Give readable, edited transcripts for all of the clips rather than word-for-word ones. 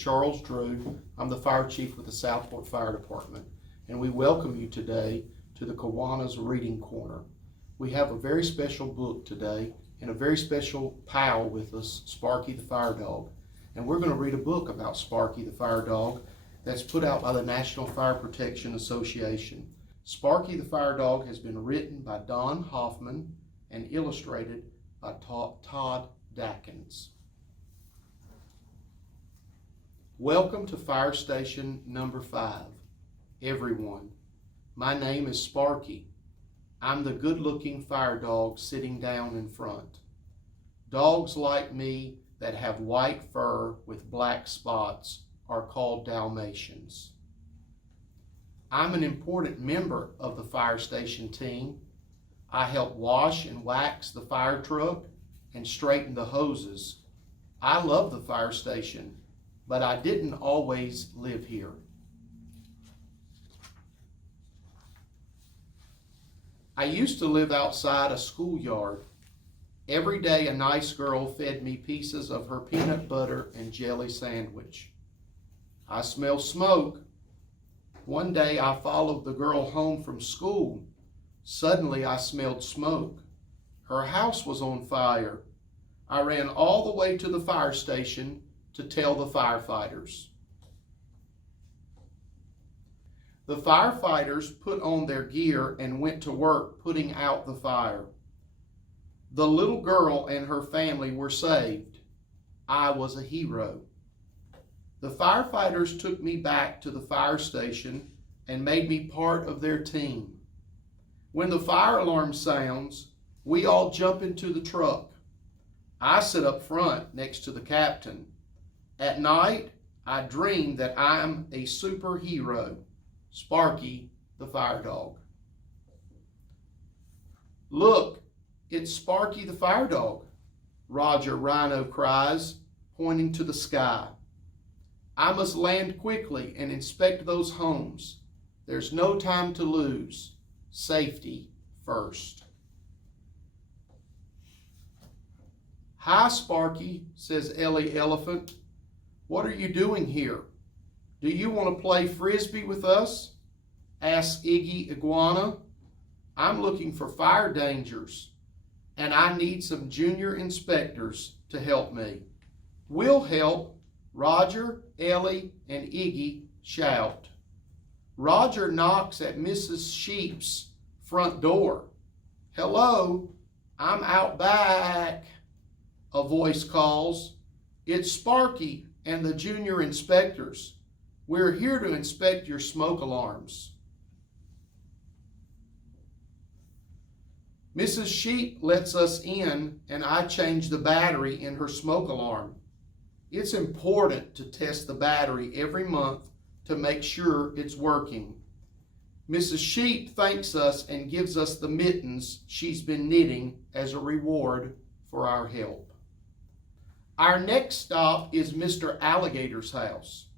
Charles Drew. I'm the fire chief with the Southport Fire Department, and we welcome you today to the Kiwanis Reading Corner. We have a very special book today and a very special pal with us, Sparky the Fire Dog. And we're going to read a book about Sparky the Fire Dog that's put out by the National Fire Protection Association. Sparky the Fire Dog has been written by Don Hoffman and illustrated by Todd Dakins. Welcome to Fire Station number 5, everyone. My name is Sparky. I'm the good-looking fire dog sitting down in front. Dogs like me that have white fur with black spots are called Dalmatians. I'm an important member of the fire station team. I help wash and wax the fire truck and straighten the hoses. I love the fire station, but I didn't always live here. I used to live outside a schoolyard. Every day a nice girl fed me pieces of her peanut butter and jelly sandwich. I smelled smoke. One day I followed the girl home from school. Suddenly I smelled smoke. Her house was on fire. I ran all the way to the fire station to tell the firefighters. The firefighters put on their gear and went to work putting out the fire. The little girl and her family were saved. I was a hero. The firefighters took me back to the fire station and made me part of their team. When the fire alarm sounds, we all jump into the truck. I sit up front next to the captain. At night, I dream that I'm a superhero, Sparky the Fire Dog. Look, it's Sparky the Fire Dog, Roger Rhino cries, pointing to the sky. I must land quickly and inspect those homes. There's no time to lose. Safety first. Hi, Sparky, says Ellie Elephant. What are you doing here? Do you want to play frisbee with us? Asks Iggy Iguana. I'm looking for fire dangers, and I need some junior inspectors to help me. We'll help, Roger, Ellie, and Iggy shout. Roger knocks at Mrs. Sheep's front door. Hello, I'm out back, a voice calls. It's Sparky and the junior inspectors. We're here to inspect your smoke alarms. Mrs. Sheep lets us in, and I change the battery in her smoke alarm. It's important to test the battery every month to make sure it's working. Mrs. Sheep thanks us and gives us the mittens she's been knitting as a reward for our help. Our next stop is Mr. Alligator's house.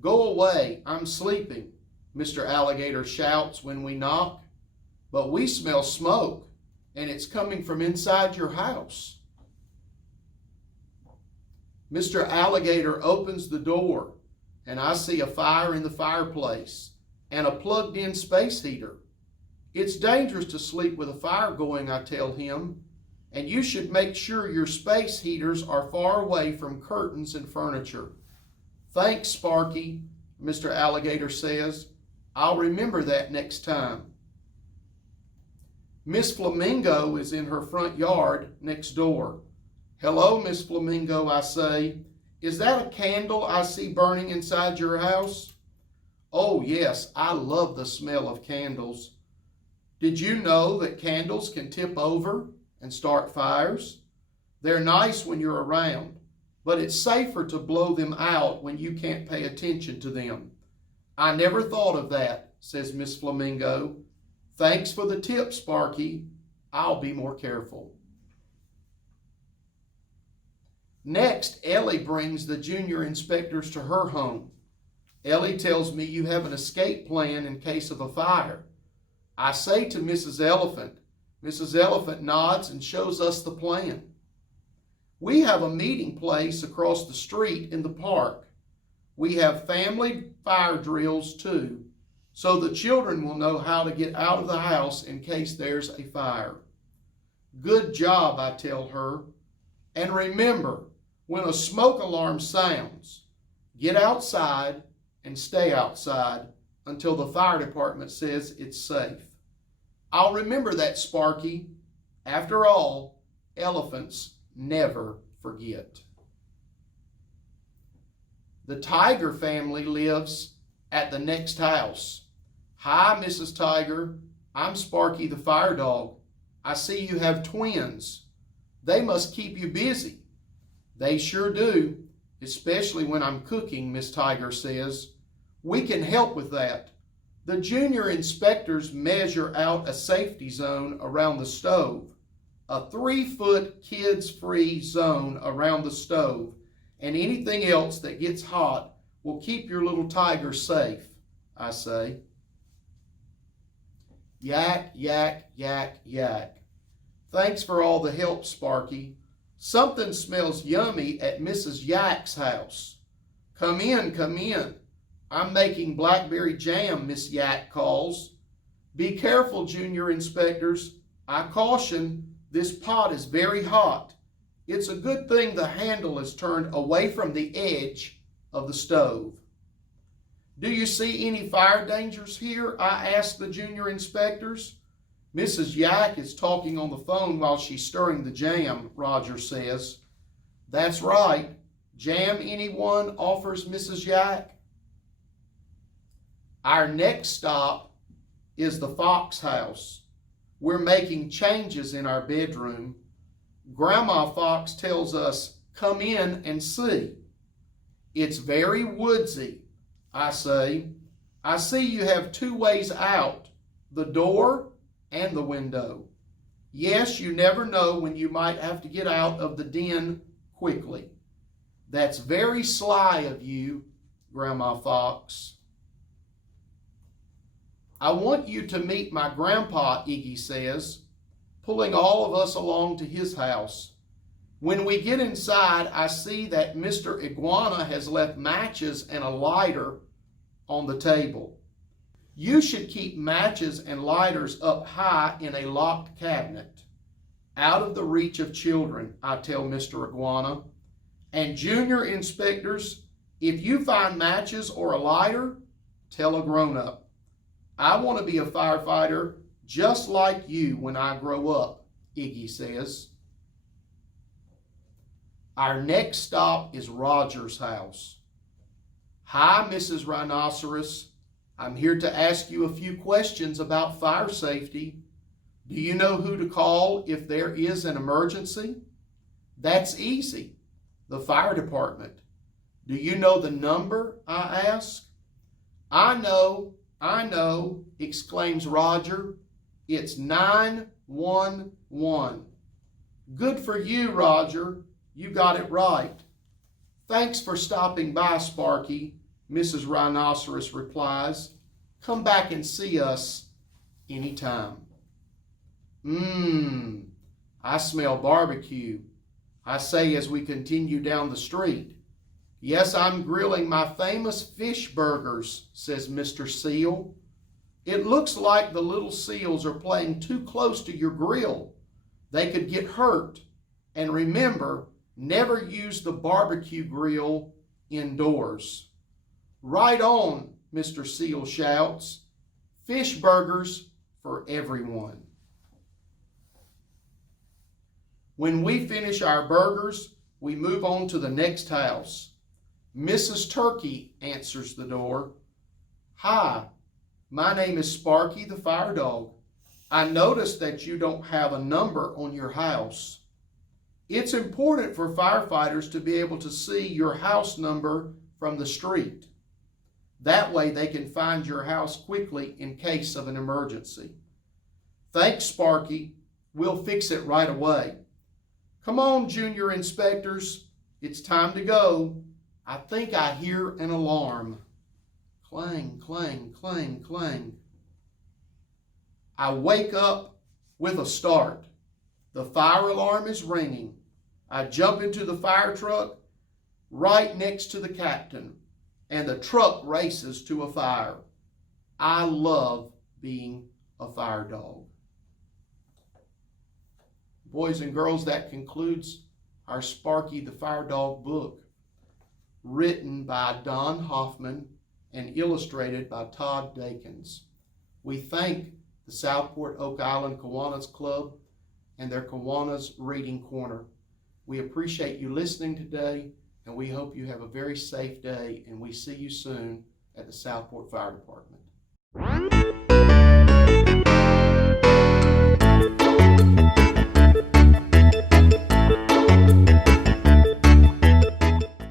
Go away, I'm sleeping, Mr. Alligator shouts when we knock. But we smell smoke, and it's coming from inside your house. Mr. Alligator opens the door, and I see a fire in the fireplace and a plugged-in space heater. It's dangerous to sleep with a fire going, I tell him, and you should make sure your space heaters are far away from curtains and furniture. Thanks, Sparky, Mr. Alligator says. I'll remember that next time. Miss Flamingo is in her front yard next door. Hello, Miss Flamingo, I say. Is that a candle I see burning inside your house? Oh, yes, I love the smell of candles. Did you know that candles can tip over and start fires? They're nice when you're around, but it's safer to blow them out when you can't pay attention to them. I never thought of that, says Miss Flamingo. Thanks for the tip, Sparky. I'll be more careful. Next, Ellie brings the junior inspectors to her home. Ellie tells me you have an escape plan in case of a fire. I say to Mrs. Elephant. Mrs. Elephant nods and shows us the plan. We have a meeting place across the street in the park. We have family fire drills too, so the children will know how to get out of the house in case there's a fire. Good job, I tell her. And remember, when a smoke alarm sounds, get outside and stay outside until the fire department says it's safe. I'll remember that, Sparky. After all, elephants never forget. The Tiger family lives at the next house. Hi, Mrs. Tiger. I'm Sparky the Fire Dog. I see you have twins. They must keep you busy. They sure do, especially when I'm cooking, Miss Tiger says. We can help with that. The junior inspectors measure out a safety zone around the stove, a 3-foot kids-free zone around the stove, and anything else that gets hot will keep your little tiger safe, I say. Yak, yak, yak, yak. Thanks for all the help, Sparky. Something smells yummy at Mrs. Yak's house. Come in, come in. I'm making blackberry jam, Miss Yak calls. Be careful, junior inspectors. I caution, this pot is very hot. It's a good thing the handle is turned away from the edge of the stove. Do you see any fire dangers here? I ask the junior inspectors. Mrs. Yak is talking on the phone while she's stirring the jam, Roger says. That's right. Jam, anyone? Offers Mrs. Yak. Our next stop is the Fox house. We're making changes in our bedroom. Grandma Fox tells us, come in and see. It's very woodsy, I say. I see you have 2 ways out, the door and the window. Yes, you never know when you might have to get out of the den quickly. That's very sly of you, Grandma Fox. I want you to meet my grandpa, Iggy says, pulling all of us along to his house. When we get inside, I see that Mr. Iguana has left matches and a lighter on the table. You should keep matches and lighters up high in a locked cabinet, out of the reach of children, I tell Mr. Iguana. And junior inspectors, if you find matches or a lighter, tell a grown-up. I want to be a firefighter just like you when I grow up, Iggy says. Our next stop is Roger's house. Hi, Mrs. Rhinoceros. I'm here to ask you a few questions about fire safety. Do you know who to call if there is an emergency? That's easy. The fire department. Do you know the number? I ask. I know, exclaims Roger. It's 911. Good for you, Roger. You got it right. Thanks for stopping by, Sparky, Mrs. Rhinoceros replies. Come back and see us anytime. I smell barbecue, I say as we continue down the street. Yes, I'm grilling my famous fish burgers, says Mr. Seal. It looks like the little seals are playing too close to your grill. They could get hurt. And remember, never use the barbecue grill indoors. Right on, Mr. Seal shouts. Fish burgers for everyone. When we finish our burgers, we move on to the next house. Mrs. Turkey answers the door. Hi, my name is Sparky the Fire Dog. I noticed that you don't have a number on your house. It's important for firefighters to be able to see your house number from the street. That way they can find your house quickly in case of an emergency. Thanks, Sparky. We'll fix it right away. Come on, junior inspectors. It's time to go. I think I hear an alarm. Clang, clang, clang, clang. I wake up with a start. The fire alarm is ringing. I jump into the fire truck right next to the captain. and the truck races to a fire. I love being a fire dog. Boys and girls, that concludes our Sparky the Fire Dog book, written by Don Hoffman and illustrated by Todd Dakins. We thank the Southport-Oak Island Kiwanis Club and their Kiwanis Reading Corner. We appreciate you listening today, and we hope you have a very safe day, and we see you soon at the Southport Fire Department.